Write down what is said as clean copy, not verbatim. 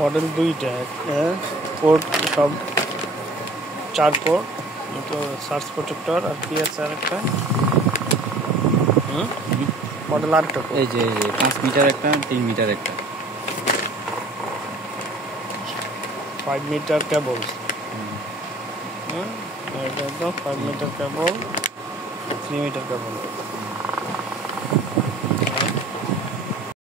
Model দুইটা, port সব 4 port, তো সার্চ প্রোটেক্টর আর কি আছে আরেকটা মডেল আরেকটা এই যে 5 মিটার একটা 3 মিটার একটা 5 মিটার কেবল, এটা তো 5 মিটার কেবল 3 মিটার কেবল।